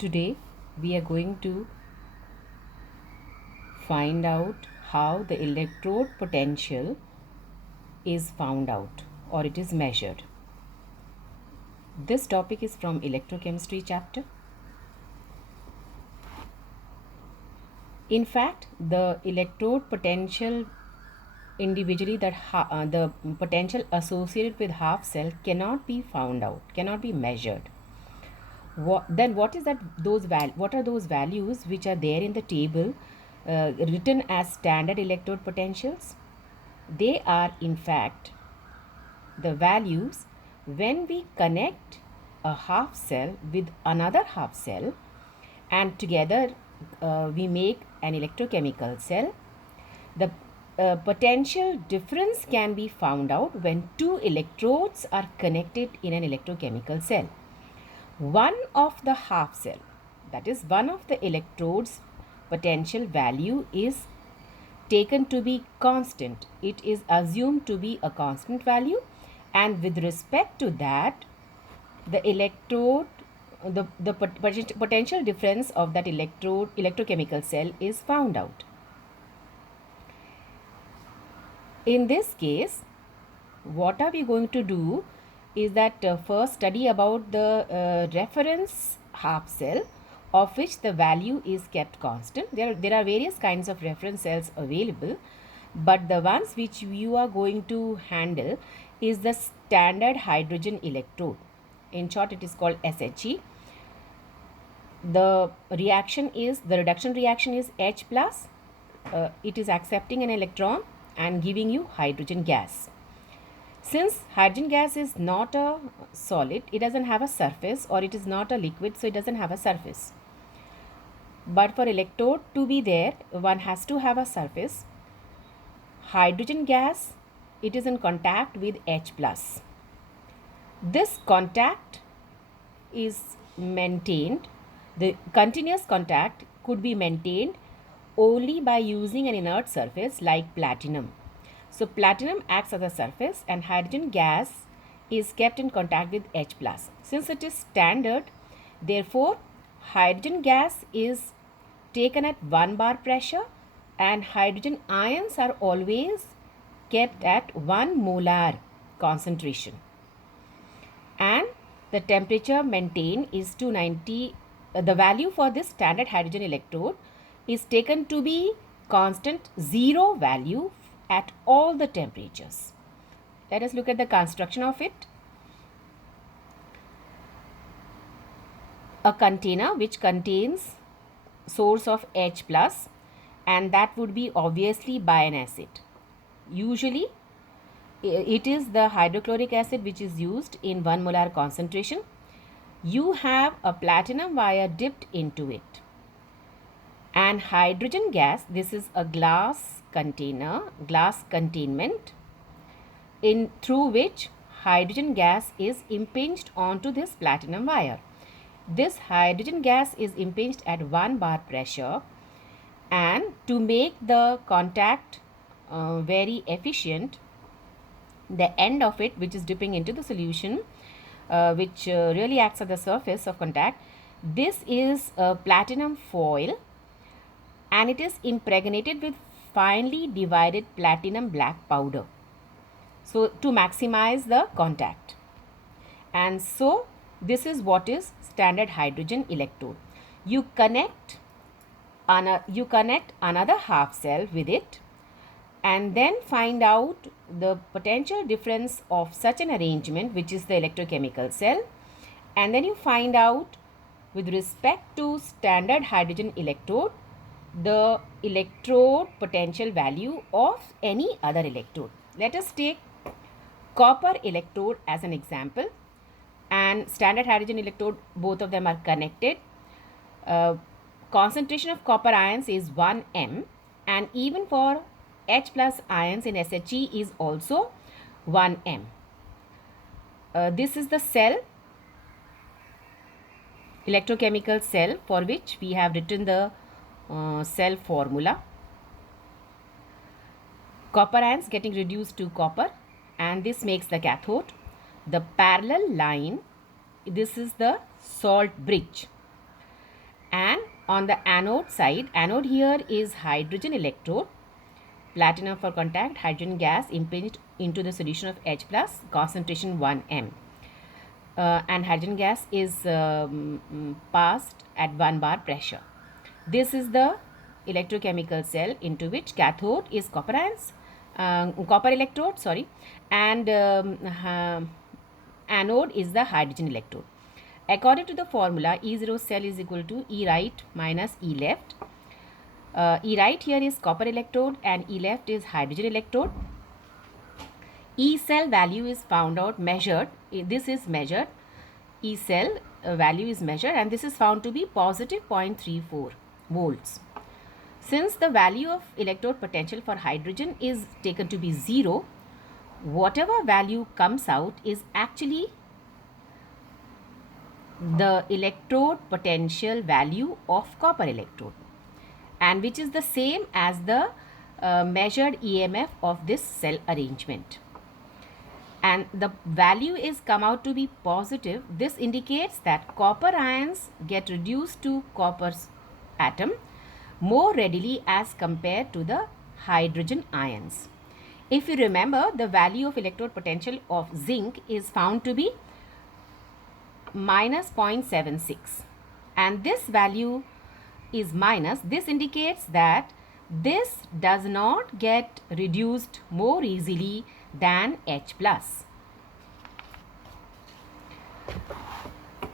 Today we are going to find out how the electrode potential is found out or it is measured. This topic is from electrochemistry chapter. In fact, the electrode potential individually the potential associated with half cell cannot be found out, cannot be measured. What is that? What are those values which are there in the table written as standard electrode potentials? They are in fact the values when we connect a half cell with another half cell and together we make an electrochemical cell. The potential difference can be found out when two electrodes are connected in an electrochemical cell. One of the half cell, that is one of the electrodes potential value is taken to be constant. It is assumed to be a constant value, and with respect to that the electrode the potential difference of that electrochemical cell is found out. In this case, what are we going to do is that first study about the reference half cell of which the value is kept constant. There are various kinds of reference cells available, but the ones which you are going to handle is the standard hydrogen electrode. In short, it is called SHE. The reduction reaction is H plus. It is accepting an electron and giving you hydrogen gas. Since hydrogen gas is not a solid, it doesn't have a surface, or it is not a liquid, so it doesn't have a surface. But for electrode to be there, one has to have a surface. Hydrogen gas, it is in contact with H plus. This contact is maintained. The continuous contact could be maintained only by using an inert surface like platinum. So platinum acts as a surface and hydrogen gas is kept in contact with H plus. Since it is standard, therefore hydrogen gas is taken at 1 bar pressure and hydrogen ions are always kept at 1 molar concentration. And the temperature maintained is 290. The value for this standard hydrogen electrode is taken to be constant, zero value at all the temperatures. Let us look at the construction of it. A container which contains source of H plus, and that would be obviously by an acid. Usually it is the hydrochloric acid which is used in 1 molar concentration. You have a platinum wire dipped into it and hydrogen gas. This is a glass container, glass containment in through which hydrogen gas is impinged onto this platinum wire. This hydrogen gas is impinged at 1 bar pressure, and to make the contact very efficient, the end of it, which is dipping into the solution, which really acts at the surface of contact, this is a platinum foil and it is impregnated with finely divided platinum black powder, so to maximize the contact. And so this is what is standard hydrogen electrode. You connect another half cell with it and then find out the potential difference of such an arrangement, which is the electrochemical cell, and then you find out with respect to standard hydrogen electrode the electrode potential value of any other electrode. Let us take copper electrode as an example, and standard hydrogen electrode, both of them are connected. Concentration of copper ions is 1 m, and even for H plus ions in SHE is also 1 m. This is the cell, electrochemical cell, for which we have written the cell formula. Copper ions getting reduced to copper, and this makes the cathode. The parallel line, this is the salt bridge. And on the anode side, anode here is hydrogen electrode, platinum for contact, hydrogen gas impinged into the solution of H plus, concentration 1 m. And hydrogen gas is passed at 1 bar pressure. This is the electrochemical cell into which cathode is copper ions, copper electrode, sorry, and anode is the hydrogen electrode. According to the formula, E0 cell is equal to E right minus E left. E right here is copper electrode and E left is hydrogen electrode. E cell value is found out, measured. This is measured. E cell value is measured and this is found to be positive 0.34 volts. Since the value of electrode potential for hydrogen is taken to be 0, whatever value comes out is actually the electrode potential value of copper electrode, and which is the same as the measured EMF of this cell arrangement. And the value is come out to be positive. This indicates that copper ions get reduced to copper's atom more readily as compared to the hydrogen ions. If you remember, the value of electrode potential of zinc is found to be minus 0.76, and this value is minus. This indicates that this does not get reduced more easily than H plus.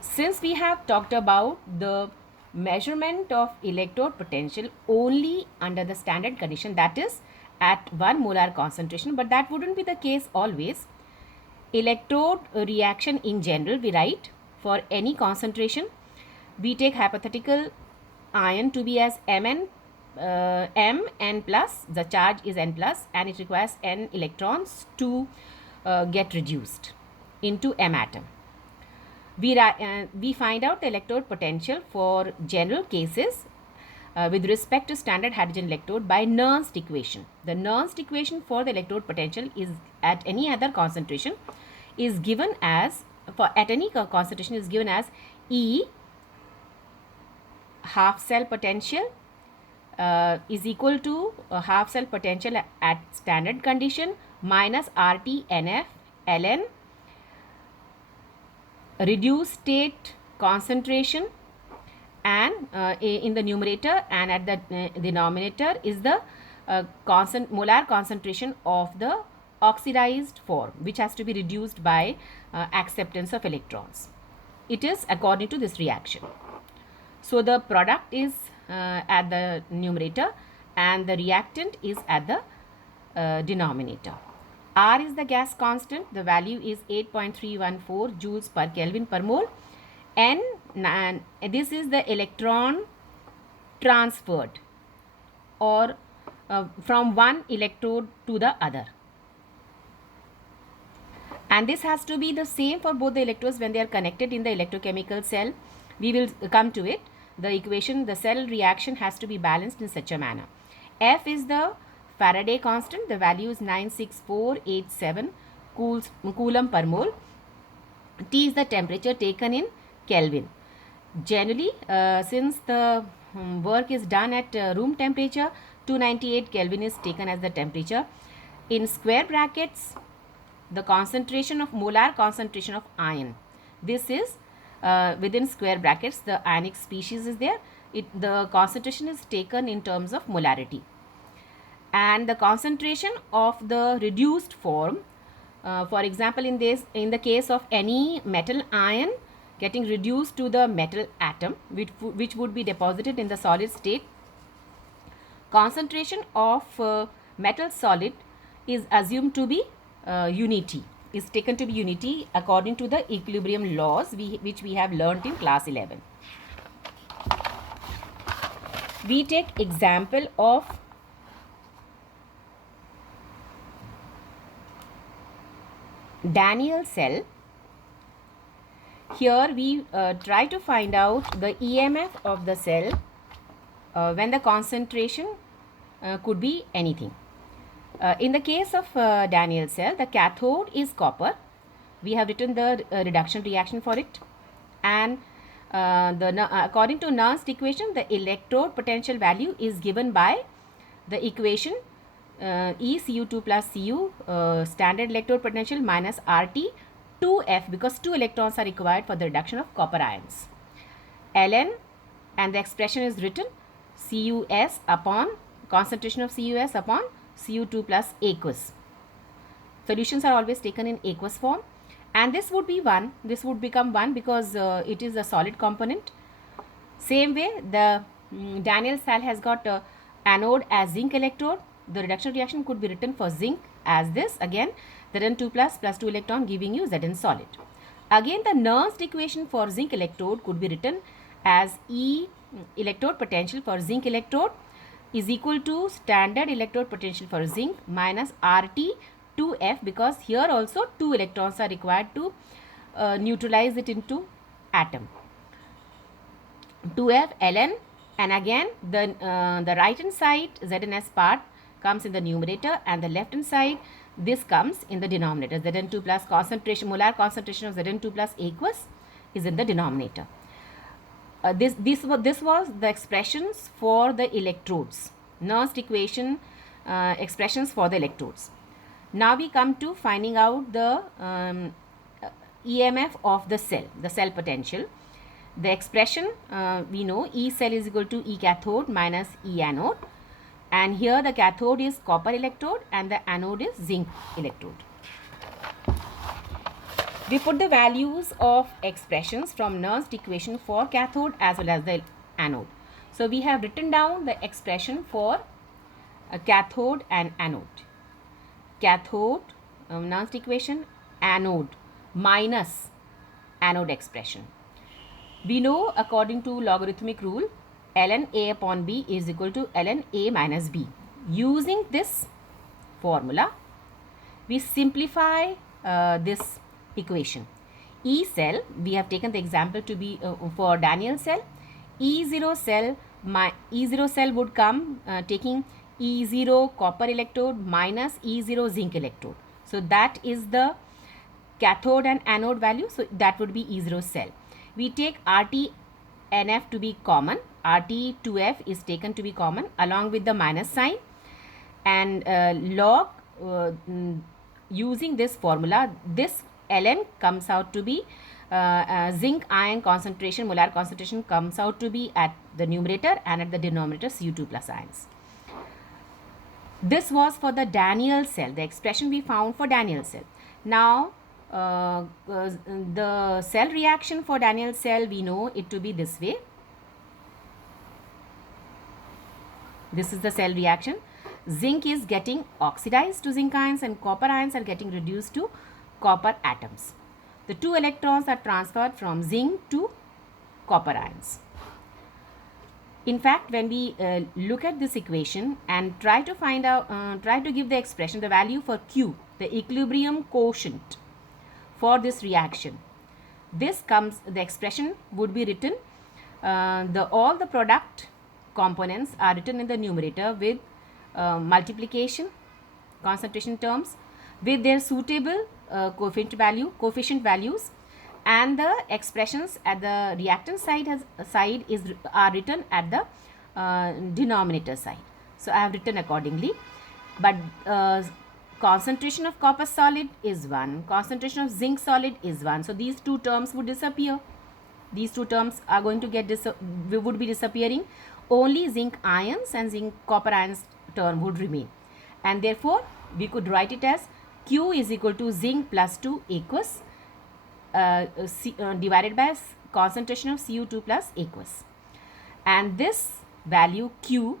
Since we have talked about the measurement of electrode potential only under the standard condition, that is at 1 molar concentration, but that wouldn't be the case always. Electrode reaction in general, we write for any concentration, we take hypothetical ion to be as Mn, Mn plus, the charge is N plus and it requires N electrons to get reduced into M atom. We find out the electrode potential for general cases with respect to standard hydrogen electrode by Nernst equation. The Nernst equation for the electrode potential is at any other concentration is given as, at any concentration is given as E half cell potential is equal to half cell potential at standard condition minus RT NF ln reduced state concentration, and in the numerator, and at the denominator is the molar concentration of the oxidized form, which has to be reduced by acceptance of electrons. It is according to this reaction. So the product is at the numerator and the reactant is at the denominator. R is the gas constant. The value is 8.314 joules per Kelvin per mole. N, this is the electron transferred or from one electrode to the other. And this has to be the same for both the electrodes when they are connected in the electrochemical cell. We will come to it. The equation, the cell reaction has to be balanced in such a manner. F is the Faraday constant. The value is 96487 coulomb per mole. T is the temperature taken in Kelvin. Generally, since the work is done at room temperature, 298 Kelvin is taken as the temperature. In square brackets, the concentration of molar concentration of ion. This is within square brackets, the ionic species is there. The concentration is taken in terms of molarity. And the concentration of the reduced form, for example, in the case of any metal ion getting reduced to the metal atom, which would be deposited in the solid state, concentration of metal solid is assumed to be unity, is taken to be unity according to the equilibrium laws which we have learnt in class 11. We take example of Daniell cell. Here we try to find out the EMF of the cell when the concentration could be anything. In the case of Daniell cell, the cathode is copper. We have written the reduction reaction for it, and According to Nernst equation, the electrode potential value is given by the equation ECU2 plus Cu standard electrode potential minus RT 2F, because 2 electrons are required for the reduction of copper ions. Ln, and the expression is written CUS upon concentration of CUS upon Cu2 plus aqueous. Solutions are always taken in aqueous form, and this would be 1. This would become 1 because it is a solid component. Same way, the Daniell cell has got anode as zinc electrode. The reduction reaction could be written for zinc as this, again Zn2 plus 2 electron giving you Zn solid. Again, the Nernst equation for zinc electrode could be written as E electrode potential for zinc electrode is equal to standard electrode potential for zinc minus RT 2F, because here also 2 electrons are required to neutralize it into atom. 2F Ln, and again the right hand side Zns part comes in the numerator, and the left hand side this comes in the denominator. Zn2 plus concentration, molar concentration of Zn2 plus aqueous is in the denominator. This was the expressions for the electrodes, Nernst equation expressions for the electrodes. Now we come to finding out the EMF of the cell potential. The expression we know, E cell is equal to E cathode minus E anode, and here the cathode is copper electrode and the anode is zinc electrode. We put the values of expressions from Nernst equation for cathode as well as the anode. So we have written down the expression for a cathode and anode. Cathode, Nernst equation, anode minus anode expression. We know according to logarithmic rule, ln A upon B is equal to ln A minus B. Using this formula, we simplify this equation. E cell, we have taken the example to be for Daniell cell. E0 cell would come taking E0 copper electrode minus E0 zinc electrode. So that is the cathode and anode value. So that would be E0 cell. We take RT NF to be common. RT 2F is taken to be common along with the minus sign, and log using this formula, this Ln comes out to be zinc ion concentration, molar concentration comes out to be at the numerator, and at the denominator Cu2 plus ions. This was for the Daniell cell, the expression we found for Daniell cell. Now the cell reaction for Daniell cell, we know it to be this way. This is the cell reaction. Zinc is getting oxidized to zinc ions and copper ions are getting reduced to copper atoms. The 2 electrons are transferred from zinc to copper ions. In fact, when we look at this equation and try to find out, try to give the expression, the value for Q, the equilibrium quotient for this reaction, this comes, the expression would be written, all the product components are written in the numerator with multiplication, concentration terms, with their suitable coefficient values, and the expressions at the reactant side are written at the denominator side. So I have written accordingly. But concentration of copper solid is 1, concentration of zinc solid is 1. So these two terms would disappear. These two terms are going to get would be disappearing. Only zinc ions and zinc copper ions term would remain, and therefore we could write it as Q is equal to zinc plus 2 aqueous divided by concentration of Cu2 plus aqueous, and this value Q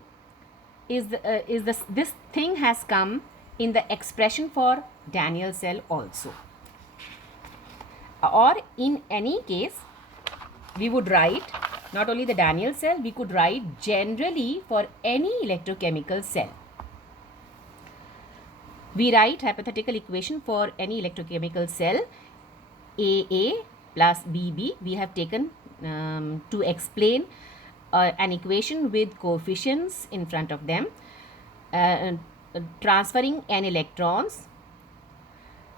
is this thing has come in the expression for Daniell cell also. Or in any case, we would write not only the Daniell cell, we could write generally for any electrochemical cell. We write hypothetical equation for any electrochemical cell, AA plus BB. We have taken to explain an equation with coefficients in front of them, transferring n electrons,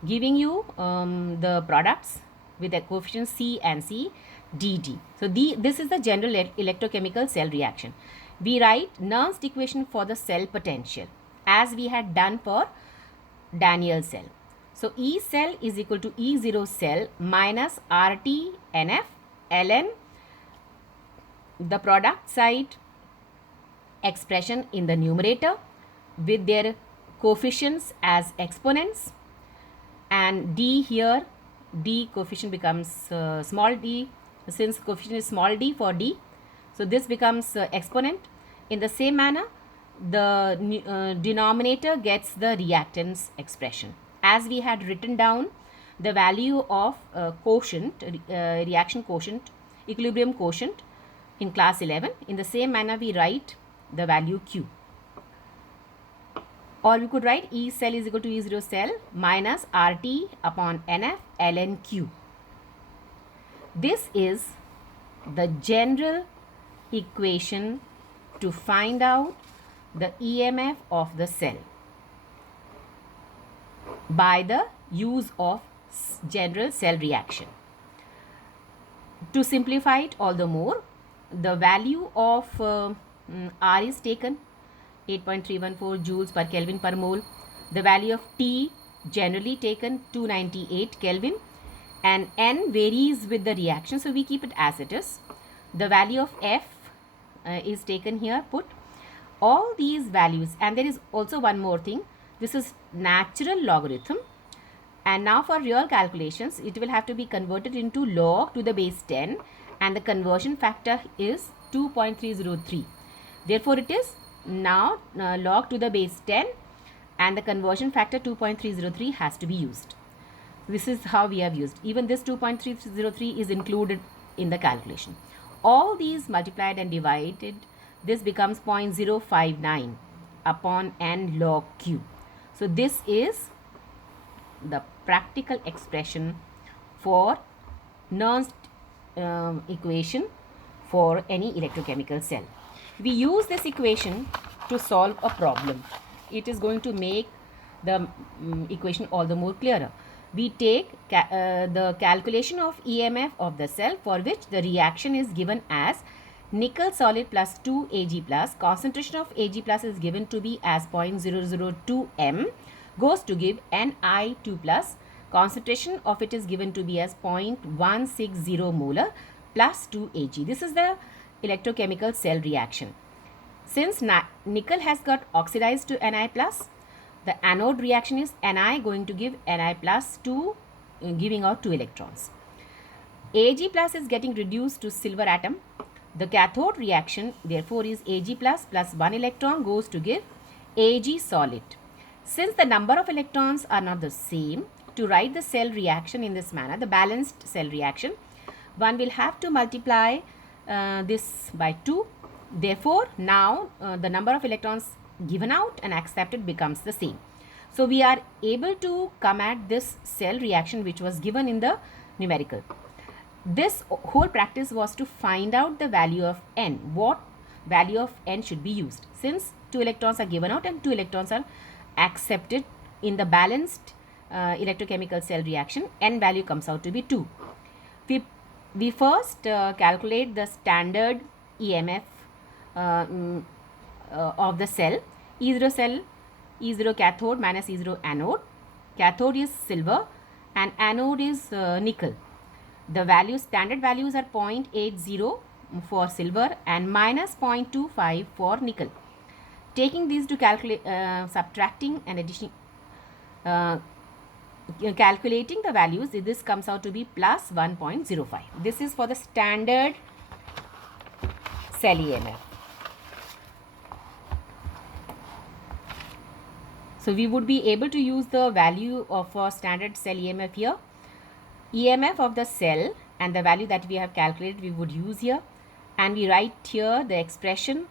giving you the products with the coefficients C and C, dt. So this is the general electrochemical cell reaction. We write Nernst equation for the cell potential as we had done for Daniell cell. So E cell is equal to E0 cell minus RT NF ln the product side expression in the numerator with their coefficients as exponents, and d here, d coefficient becomes small d, since coefficient is small d for d, so this becomes exponent. In the same manner, the denominator gets the reactants expression. As we had written down the value of quotient, reaction quotient, equilibrium quotient in class 11, in the same manner we write the value Q. Or we could write E cell is equal to E0 cell minus RT upon NF ln Q. This is the general equation to find out the EMF of the cell by the use of general cell reaction. To simplify it all the more, the value of R is taken 8.314 joules per Kelvin per mole. The value of T generally taken 298 Kelvin, and N varies with the reaction, so we keep it as it is. The value of F is taken here, put all these values, and there is also one more thing. This is natural logarithm, and now for real calculations it will have to be converted into log to the base 10, and the conversion factor is 2.303. Therefore it is now log to the base 10, and the conversion factor 2.303 has to be used. This is how we have used. Even this 2.303 is included in the calculation. All these multiplied and divided, this becomes 0.059 upon n log Q. So this is the practical expression for Nernst equation for any electrochemical cell. We use this equation to solve a problem. It is going to make the equation all the more clearer. We take the calculation of EMF of the cell, for which the reaction is given as nickel solid plus 2 Ag plus. Concentration of Ag plus is given to be as 0.002 m, goes to give Ni2 plus. Concentration of it is given to be as 0.160 molar plus 2 Ag. This is the electrochemical cell reaction. Since nickel has got oxidized to Ni plus, the anode reaction is Ni going to give Ni plus 2, giving out 2 electrons. Ag plus is getting reduced to silver atom. The cathode reaction therefore is Ag plus 1 electron goes to give Ag solid. Since the number of electrons are not the same, to write the cell reaction in this manner, the balanced cell reaction, one will have to multiply this by 2. Therefore, now the number of electrons given out and accepted becomes the same. So, we are able to come at this cell reaction which was given in the numerical. This whole practice was to find out the value of N. What value of N should be used? Since 2 electrons are given out and 2 electrons are accepted in the balanced electrochemical cell reaction, N value comes out to be 2. We first calculate the standard EMF of the cell. E0 cell, E0 cathode minus E0 anode. Cathode is silver and anode is nickel. The values, standard values are 0.80 for silver and minus 0.25 for nickel. Taking these to calculate, subtracting and addition, calculating the values, this comes out to be plus 1.05. This is for the standard cell EMF. So we would be able to use the value of a standard cell EMF here. EMF of the cell and the value that we have calculated we would use here, and we write here the expression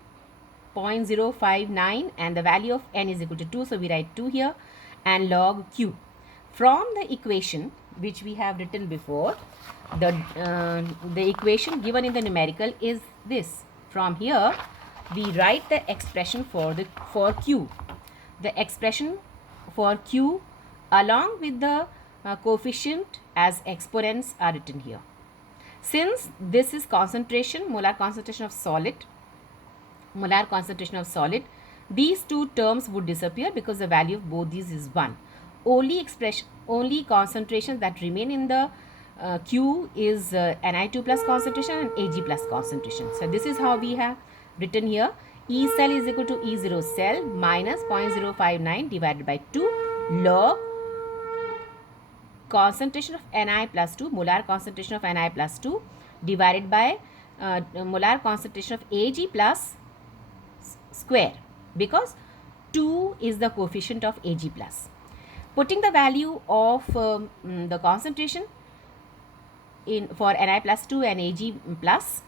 0.059 and the value of N is equal to 2, so we write 2 here and log Q. From the equation which we have written before, the equation given in the numerical is this. From here we write the expression for Q. The expression for Q along with the coefficient as exponents are written here. Since this is concentration, molar concentration of solid, these two terms would disappear because the value of both these is 1. Only concentrations that remain in the Q is Ni2 plus concentration and Ag plus concentration. So this is how we have written here. E cell is equal to E0 cell minus 0.059 divided by 2 log concentration of Ni plus 2, molar concentration of Ni plus 2 divided by molar concentration of Ag plus square, because 2 is the coefficient of Ag plus. Putting the value of the concentration in for Ni plus 2 and Ag plus,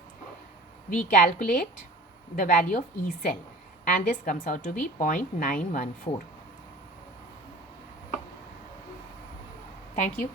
we calculate the value of E cell, and this comes out to be 0.914. Thank you.